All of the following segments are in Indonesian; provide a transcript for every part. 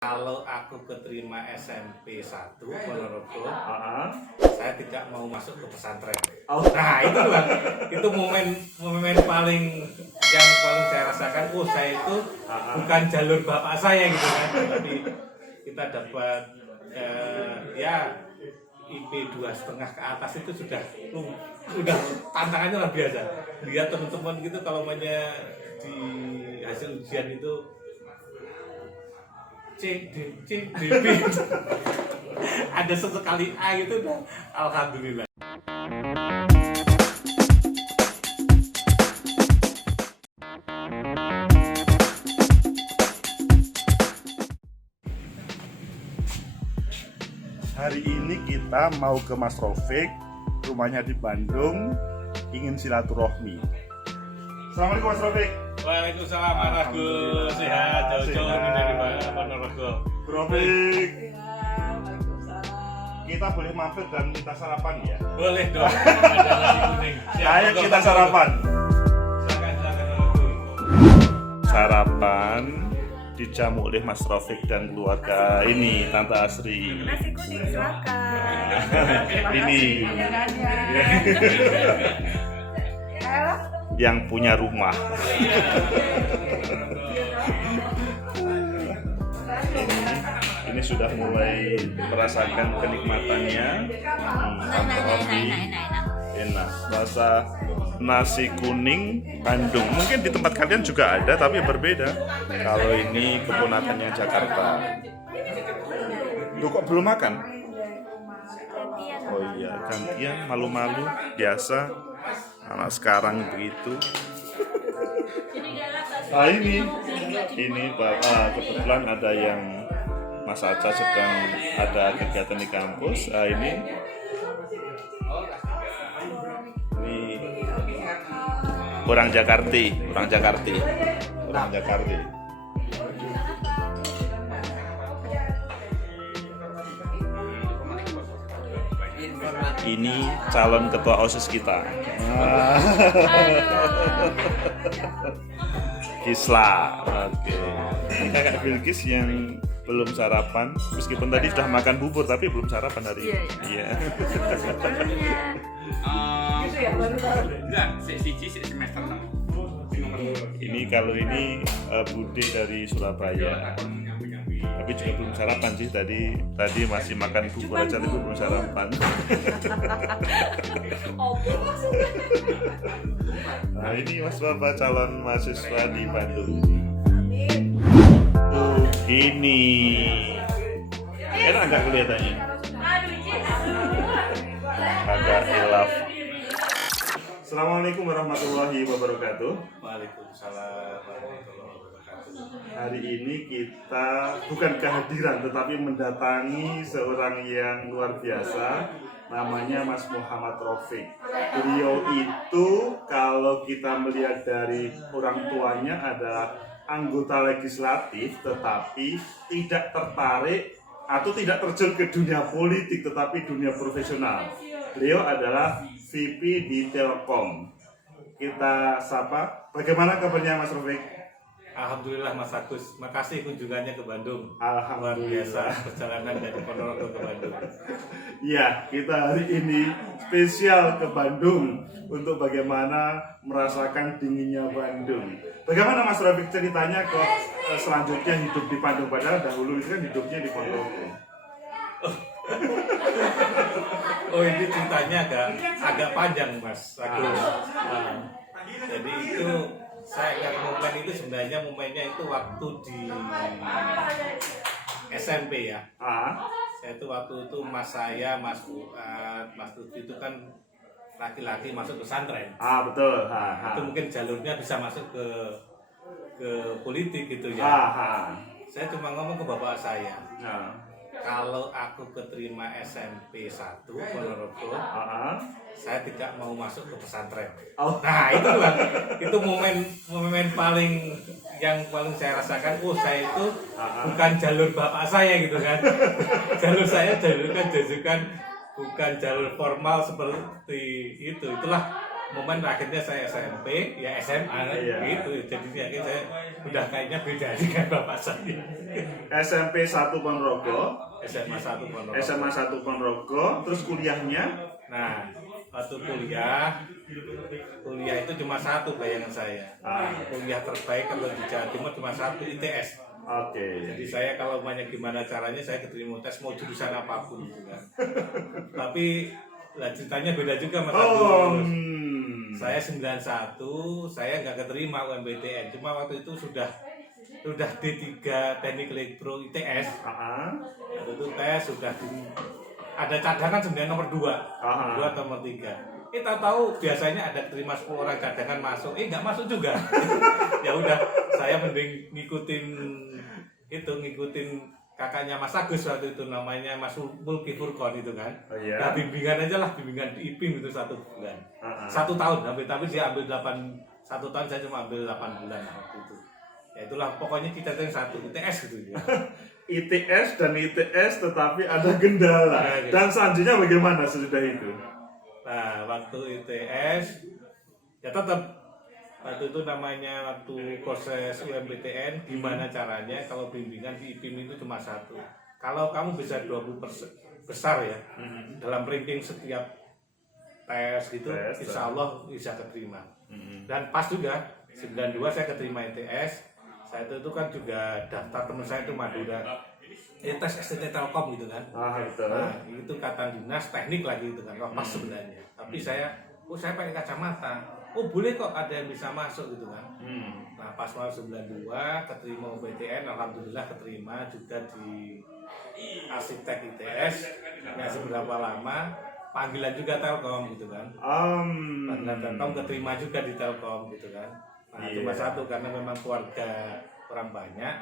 Kalau aku keterima SMP 1 Ponorogo, saya tidak mau masuk ke pesantren. Nah itu momen paling yang paling saya rasakan. Saya itu bukan jalur bapak saya gitu kan, tapi kita dapat ya IP 2,5 ke atas itu sudah tantangannya luar biasa. Lihat teman-teman gitu kalau mainnya di hasil ujian itu C, D, B. Ada sesekali A gitu dah. Alhamdulillah. Hari ini kita mau ke Mas Rofik, rumahnya di Bandung, ingin silaturahmi. Assalamualaikum Mas Rofik. Waalaikumsalam Mas Agus. Sehat, jauh-jauh ini dari Ponorogo. Rofik. Kita boleh mampir dan kita sarapan ya? Boleh dong. Ada nasi kuning. Ayo kita sarapan. Silakan. Sarapan dijamu oleh Mas Rofik dan keluarga ini, Tante Asri. Nasi kuning silakan. Ini yang punya rumah. Ini sudah mulai merasakan kenikmatannya. Enak, rasa nasi kuning Bandung. Mungkin di tempat kalian juga ada, tapi berbeda. Kalau ini keponakannya Jakarta. Lu kok belum makan? Oh iya, gantian, malu-malu, biasa. Anak sekarang begitu. Nah ini Bapak, kebetulan ada yang Mas Aca sedang ada kegiatan di kampus. Ini orang Jakarta. Ini calon ketua OSIS kita. Kisla. Oke. Ini kakak Bilkis yang belum sarapan, meskipun tadi sudah makan bubur tapi belum sarapan hari ini. Iya. Semester 6. Ini kalau ini Bude dari Surabaya. Tapi juga belum sarapan sih, tadi masih makan bubur aja tapi belum sarapan. Nah ini Mas Bapak calon mahasiswa di Bandung. Ini enak nggak kelihatannya? Agak hilaf. Assalamualaikum warahmatullahi wabarakatuh. Waalaikumsalam warahmatullahi wabarakatuh. Hari ini kita bukan kehadiran tetapi mendatangi seorang yang luar biasa, namanya Mas Muhammad Rofik. Beliau itu kalau kita melihat dari orang tuanya adalah anggota legislatif tetapi tidak tertarik atau tidak terjun ke dunia politik tetapi dunia profesional. Beliau adalah VP di Telkom. Kita sapa. Bagaimana kabarnya Mas Rofik? Alhamdulillah Mas Agus, makasih kunjungannya ke Bandung. Alhamdulillah. Luar biasa perjalanan dari Ponorogo ke Bandung. Ya, kita hari ini spesial ke Bandung untuk bagaimana merasakan dinginnya Bandung. Bagaimana Mas Rofik ceritanya kok selanjutnya hidup di Bandung, padahal dahulu itu kan hidupnya di Ponorogo. Oh ini ceritanya agak panjang Mas Agus. Jadi itu saya momen itu sebenarnya momennya itu waktu di SMP ya. Saya itu waktu itu Mas Fuad, Mas Tuti itu kan laki-laki masuk pesantren. Betul. Itu mungkin jalurnya bisa masuk ke politik gitu ya. Saya cuma ngomong ke bapak saya. Kalau aku keterima SMP 1 Ponorogo, saya tidak mau masuk ke pesantren. Nah itu momen paling yang paling saya rasakan. Saya itu bukan jalur bapak saya gitu kan. Jalur saya jajukan bukan jalur formal seperti itu. Itulah momen akhirnya saya SMP, ya SMA gitu. Jadi akhirnya saya udah kayaknya beda dengan bapak saya. SMP 1 Ponorogo, SMA 1 Ponorogo. SMA 1 Ponorogo, terus kuliahnya? Nah, waktu kuliah itu cuma satu bayangan saya. Kuliah terbaik kalau di Jawa Timur cuma satu, ITS. Jadi saya kalau banyak gimana caranya saya keterima tes mau jurusan apapun gitu kan. Tapi lah ceritanya beda juga Mas Agus. Saya 91, saya nggak keterima UMPTN. Cuma waktu itu sudah D3 Teknik Elektro ITS. Waktu itu tes sudah ada cadangan sebenarnya nomor 2 atau nomor 3. Kita tahu biasanya ada terima 10 orang cadangan masuk, nggak masuk juga. Ya udah, saya mending ngikutin kakaknya Mas Agus waktu itu, namanya Mas Mulki Furqon itu kan. Nah, bimbingan aja lah, bimbingan di IPIM itu 1 bulan. 1 tahun, tapi dia ambil 1 tahun, saya cuma ambil 8 bulan waktu itu. Ya itulah, pokoknya kita itu yang satu, ITS gitu ya. ITS dan ITS tetapi ada kendala. Dan selanjutnya bagaimana sesudah itu? Nah, waktu ITS ya tetap waktu itu namanya waktu proses UMPTN, gimana caranya kalau bimbingan di IPIM itu cuma 1. Kalau kamu bisa 20% besar ya dalam ranking setiap tes gitu, insya Allah bisa keterima. Dan pas juga 92 saya keterima ITS. Saya itu kan juga daftar teman saya itu Madura, tes STT Telkom gitu kan. Nah, itu kata dinas teknik lagi gitu kan, pas sebenarnya. Tapi saya pakai kacamata. Boleh kok, ada yang bisa masuk gitu kan. Nah, pas masuk 92 keterima UMPTN, alhamdulillah keterima juga di arsitek ITS. Nggak seberapa lama panggilan juga Telkom gitu kan. Panggilan Telkom keterima juga di Telkom gitu kan. Nah, cuma satu, karena memang keluarga orang banyak.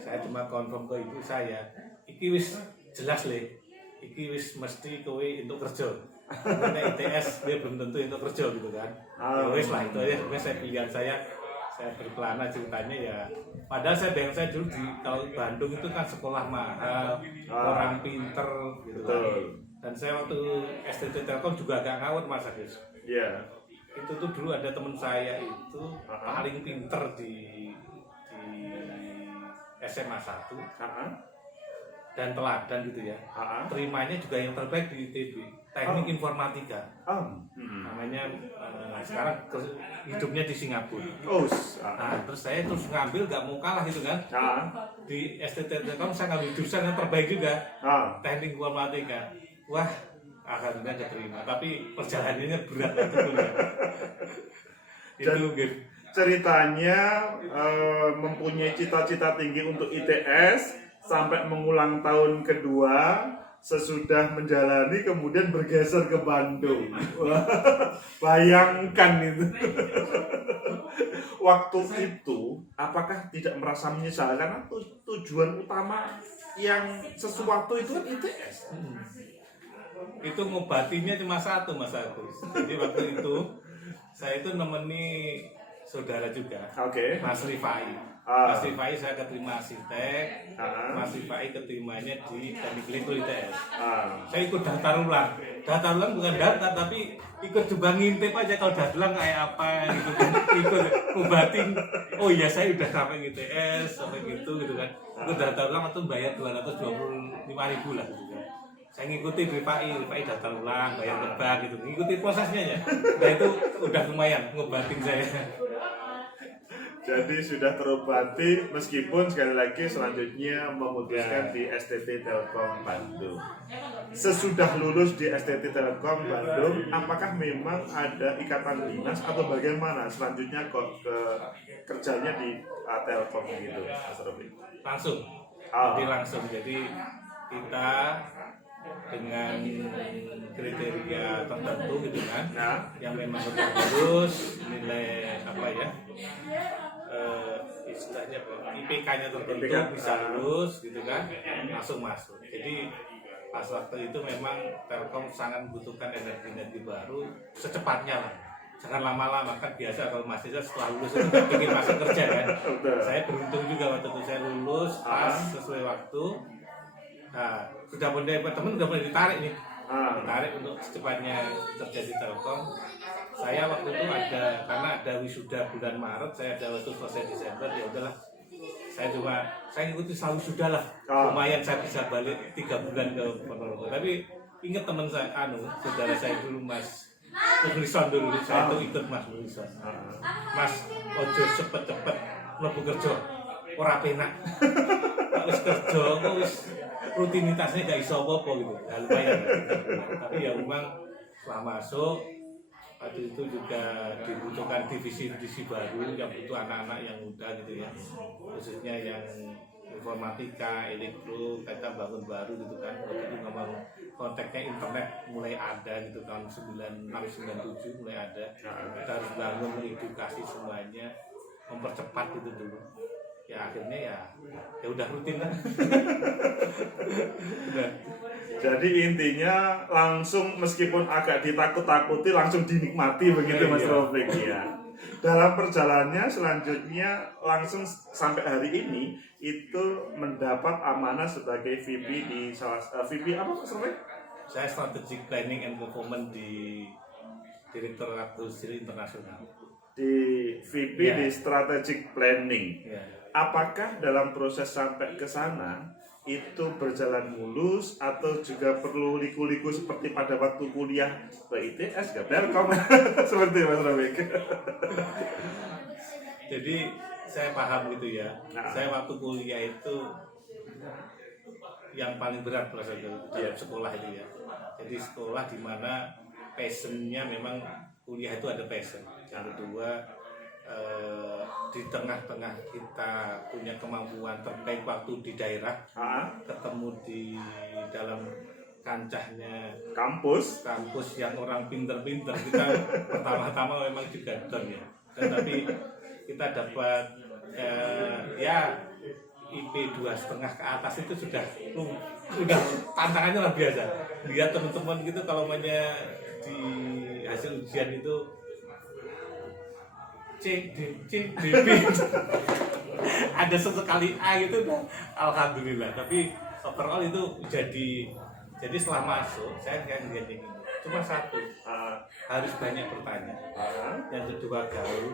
Saya cuma konfirm ke ibu saya, iki wis jelas le, iki wis mesti kowe untuk kerja. Karena ITS dia belum tentu untuk kerja gitu kan. Ya wis lah, itu aja saya pilihan saya berkelana ceritanya ya. Padahal saya dulu kalau Bandung itu kan sekolah mahal, orang pinter gitu kan. Dan saya waktu STT Telkom juga agak ngawur Mas Agus. Itu tuh dulu ada teman saya itu paling pinter di SMA 1 dan teladan gitu ya. Terimanya juga yang terbaik di ITB, Teknik Informatika. Namanya sekarang hidupnya di Singapura. Nah, terus saya ngambil, nggak mau kalah gitu kan. Di STT Telkom saya ngambil jurusan yang terbaik juga, Teknik Informatika. Wah, akhirnya keterima, tapi perjalanannya berat itu gitu. Ceritanya mempunyai cita-cita tinggi untuk ITS sampai mengulang tahun kedua, sesudah menjalani kemudian bergeser ke Bandung. Bayangkan itu. Waktu itu apakah tidak merasa menyesal karena tujuan utama yang sesuatu itu kan ITS? Itu ngobatinya cuma satu Mas Agus. Jadi waktu itu saya itu nemeni saudara juga, Mas Rifai. Mas Rifai saya keterima arsitek, Mas Rifai keterimanya di Teknik Elektro ITS. Saya ikut daftar ulang bukan daftar tapi ikut coba ngintip aja kalau daftar kayak apa gitu kan. Ikut ngobatin, oh iya saya udah sampai ITS sampai gitu kan. Ikut daftar ulang itu bayar 225.000 lah gitu kan. Saya ngikutin Rifai daftar ulang, bayar tebak gitu, ngikutin prosesnya ya. Nah itu udah lumayan ngobatin saya. Jadi sudah terobati meskipun sekali lagi selanjutnya memutuskan di STT Telkom Bandung. Sesudah lulus di STT Telkom Bandung, apakah memang ada ikatan dinas atau bagaimana selanjutnya kok ke kerjanya di Telkom gitu, Mas Robi? Langsung. Jadi kita dengan kriteria tertentu gitu kan, yang memang sudah lulus, nilai istilahnya IPK-nya tertentu bisa lulus gitu kan, langsung masuk. Jadi pas waktu itu memang Telkom sangat membutuhkan energi baru secepatnya lah. Jangan lama-lama, kan biasa kalau mahasiswa setelah lulus itu ingin masuk kerja kan. Saya beruntung juga waktu itu saya lulus pas sesuai waktu. Nah, sudah mulai teman udah mulai ditarik nih, ditarik untuk secepatnya kerja di Telkom. saya waktu itu karena ada wisuda bulan Maret, saya ada waktu selesai Desember, ya udahlah. Saya ngikuti selalu wisuda lah. Lumayan saya bisa balik 3 bulan ke Ponorogo. Tapi inget teman saya, saudara saya dulu Mas Muglison dulu, saya itu ikut Mas Muglison. Mas, ojo cepet-cepet mlebu kerja, ora penak. Wis kerja, wis rutinitasnya gak iso apa-apa gitu. Ya lumayan. Tapi ya memang setelah masuk, waktu itu juga dibutuhkan divisi-divisi baru yang butuh anak-anak yang muda gitu ya, khususnya yang informatika, elektro, kita bangun baru gitu kan. Waktu itu memang kontaknya internet mulai ada gitu tahun 96-97 mulai ada. Kita harus bangun mengedukasi semuanya, mempercepat gitu dulu. Ya akhirnya ya udah rutin lah. Udah. Jadi intinya langsung meskipun agak ditakut-takuti langsung dinikmati begitu Mas Rafiq ya. Dalam perjalanannya selanjutnya langsung sampai hari ini itu mendapat amanah sebagai VP di VP apa Mas Rafiq? Saya Strategic Planning and Performance di Direktorat Industri Internasional. Di VP di Strategic Planning. Apakah dalam proses sampai ke sana itu berjalan mulus atau juga perlu liku-liku seperti pada waktu kuliah ITS gak Telkom seperti Mas Rafiq? Jadi saya paham gitu ya. Saya waktu kuliah itu yang paling berat dalam sekolah itu ya. Jadi sekolah di mana passionnya memang kuliah itu ada passion. Yang kedua di tengah-tengah kita punya kemampuan terkait waktu di daerah, ketemu di dalam kancahnya kampus yang orang pinter-pinter, kita pertama-tama memang juga down ya, tetapi kita dapat IP 2,5 ke atas itu sudah tantangannya luar biasa. Lihat teman-teman gitu kalau mainnya di hasil ujian itu C, D, B ada sesekali A gitu dah, alhamdulillah. Tapi overall itu jadi setelah masuk saya kayak ngeliat ini cuma satu, harus banyak bertanya, yang kedua gaul,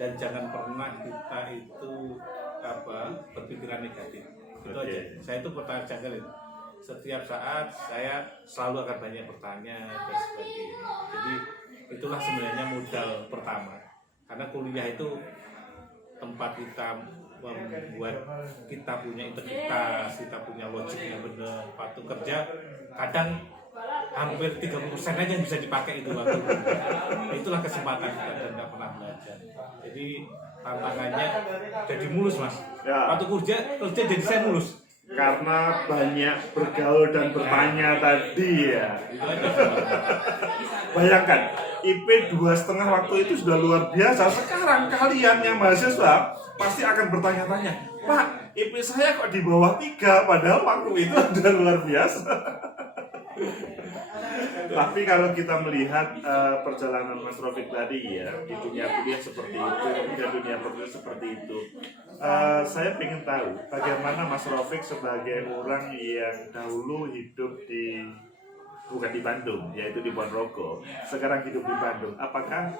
dan jangan pernah kita itu berpikiran negatif. Itu aja. Saya itu bertanya jangan itu. Setiap saat saya selalu akan banyak bertanya dan sebagainya. Jadi itulah sebenarnya modal pertama. Karena kuliah itu tempat kita membuat kita punya integritas, kita punya logik yang benar. Waktu kerja kadang hampir 30% aja yang bisa dipakai itu waktu kerja. Itulah kesempatan kita dan tidak pernah belajar. Jadi tantangannya jadi mulus Mas. Waktu kerja jadi saya mulus. Karena banyak bergaul dan bertanya tadi ya. Itu aja. Bayangkan, IP 2,5 waktu itu sudah luar biasa. Sekarang kalian yang mahasiswa pasti akan bertanya-tanya, Pak, IP saya kok di bawah 3, padahal waktu itu sudah luar biasa. Tapi kalau kita melihat perjalanan Mas Rafiq tadi ya, di dunia kuliah seperti itu, di dunia kerja seperti itu, saya ingin tahu bagaimana Mas Rafiq sebagai orang yang dahulu hidup bukan di Bandung, yaitu di Ponorogo, sekarang hidup di Bandung. Apakah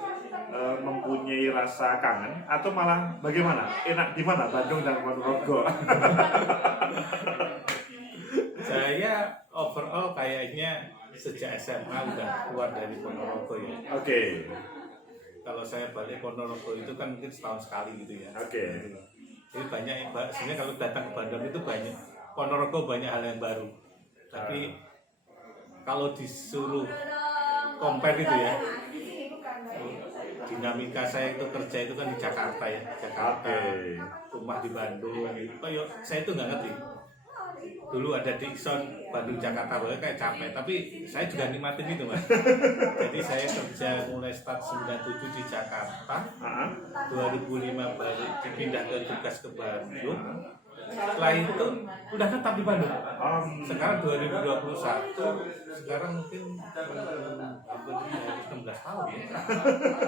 mempunyai rasa kangen atau malah bagaimana? Enak di mana Bandung dan Ponorogo? Saya overall kayaknya sejak SMA udah keluar dari Ponorogo ya. Oke. Kalau saya balik Ponorogo itu kan mungkin setahun sekali gitu ya. Oke. Jadi banyak, sebenarnya kalau datang ke Bandung itu banyak, Ponorogo banyak hal yang baru. Tapi kalau disuruh compare itu ya, dinamika saya itu kerja itu kan di Jakarta ya, Jakarta, rumah di Bandung. Saya itu nggak ngerti. Dulu ada Dixon Bandung Jakarta kayak capek, tapi saya juga nikmatin itu Mas. Jadi saya kerja mulai start 97 di Jakarta, 2005 balik dipindah ke tugas ke Bandung. Setelah itu udah tetap di Bandung. Sekarang 2021, sekarang mungkin 16 tahun ya.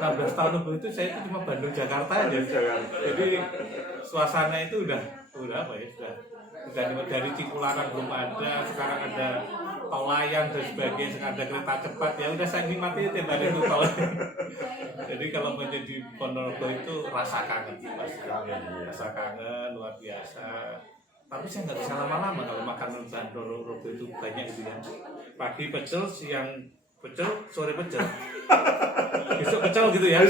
16 tahun itu saya itu cuma Bandung Jakarta aja. Jadi suasana itu udah apa ya, sudah dari Cipularang belum ada, sekarang ada tol layang dan sebagainya, ada kereta cepat, ya udah saya nikmati tiap hari itu tol. Jadi kalau menjadi Ponorogo itu rasa kangen, pasti rasa kangen luar biasa. Tapi saya nggak bisa lama-lama kalau makan Ponorogo itu banyak gitu kan. Pagi pecel, siang pecel, sore pecel, besok pecel gitu ya.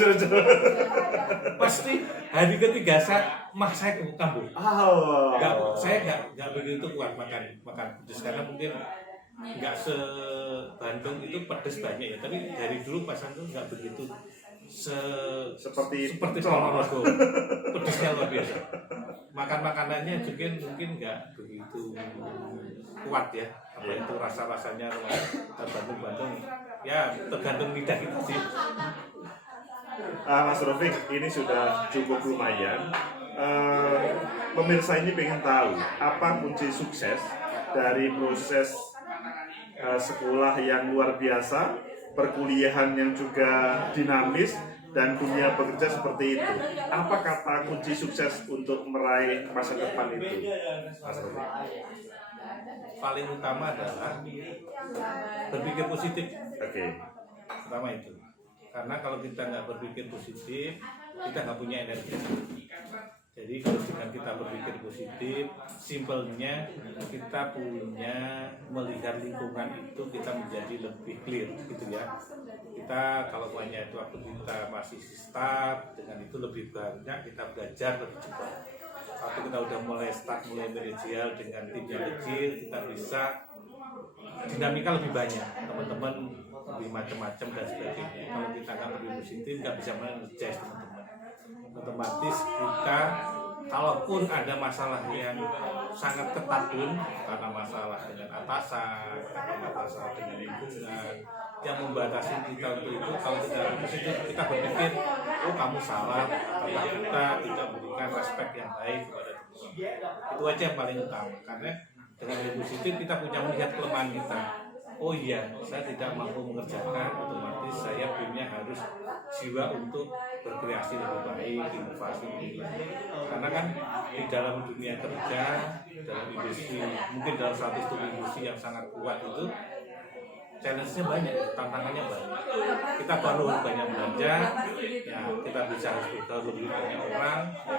Pasti hari ketiga saya ke kampung. Saya nggak begitu kuat makan pedas karena mungkin nggak se-Bandung itu pedas banyak ya. Tapi dari dulu pasan tuh nggak begitu seperti Ponorogo. Pedasnya luar biasa. Makanannya juga mungkin nggak begitu kuat ya. Apa itu rasa-rasanya Bandung ya tergantung lidah kita sih. Mas Rafiq, ini sudah cukup lumayan. Pemirsa ini pengen tahu apa kunci sukses dari proses sekolah yang luar biasa, perkuliahan yang juga dinamis, dan dunia bekerja seperti itu. Apa kata kunci sukses untuk meraih masa depan itu, Mas Rafiq? Paling utama adalah berpikir positif. Oke. Pertama itu. Karena kalau kita nggak berpikir positif, kita nggak punya energi. Jadi kalau dengan kita berpikir positif, simpelnya kita punya melihat lingkungan itu kita menjadi lebih clear, gitu ya. Kita kalau banyak itu waktu kita masih start, dengan itu lebih banyak kita belajar lebih cepat. Waktu kita udah mulai manajerial dengan tim yang kecil, kita bisa dinamika lebih banyak, teman-teman lebih macam-macam dan sebagainya. Kalau kita nggak lebih positif, nggak bisa mengejas teman-teman. Otomatis kita, kalaupun ada masalah yang sangat ketat pun, karena masalah dengan atasan, karena masalah dengan lingkungan, yang membatasi kita untuk itu, kalau kita positif, kita berpikir, oh kamu salah, karena kita tidak memberikan respek yang baik kepada teman. Itu aja yang paling utama, karena dengan yang positif kita punya melihat kelemahan kita. Oh iya, saya tidak mampu mengerjakan, otomatis saya punya harus jiwa untuk berkreasi lebih baik, inovasi lebih baik. Karena kan di dalam dunia kerja, dalam industri, mungkin dalam suatu industri yang sangat kuat itu, challenge-nya banyak, tantangannya banyak. Kita perlu banyak belajar, ya kita bisa harus bergaul lebih banyak orang, ya,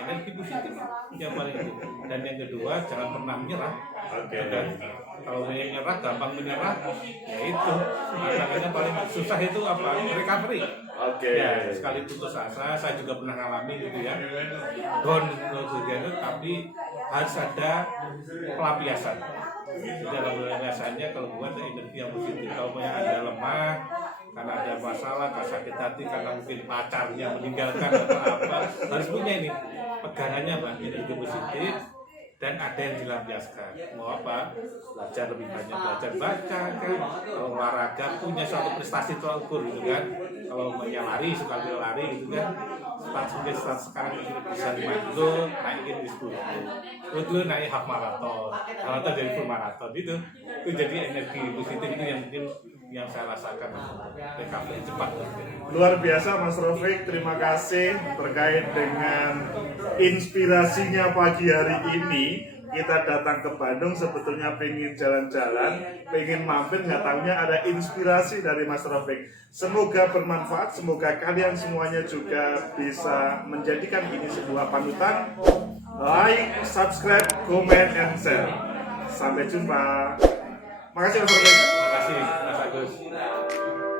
energi positif yang paling itu. Dan yang kedua, jangan pernah menyerah. Dan kalau menyerah, gampang menyerah, ya itu. Makanya paling susah itu apa? Recovery. Ya, sekali putus asa, saya juga pernah ngalami gitu ya. Down gitu, tapi harus ada pelampiasan. Dalam biasanya kalau buat energi yang positif, kalau yang ada lemah karena ada masalah, sakit hati karena mungkin pacarnya meninggalkan atau apa, harus punya ini pegangannya bang, energi positif dan ada yang dilampiaskan. Mau apa? Belajar lebih banyak, belajar baca kan, kalau olahraga punya suatu prestasi terukur gitu kan. Kalau banyak lari, suka lari gitu kan, start sekarang bisa 5 kilo, naikin di 10 kilo, naik half marathon jadi full marathon itu jadi energi positif itu yang mungkin yang saya rasakan recovery cepat. Luar biasa Mas Rafiq, terima kasih terkait dengan inspirasinya pagi hari ini. Kita datang ke Bandung sebetulnya pengen jalan-jalan, pengen mampir, nggak tahunya ada inspirasi dari Mas Rafiq. Semoga bermanfaat, semoga kalian semuanya juga bisa menjadikan ini sebuah panutan. Like, subscribe, comment, and share. Sampai jumpa. Makasih Mas Rafiq. Terima kasih Mas Agus.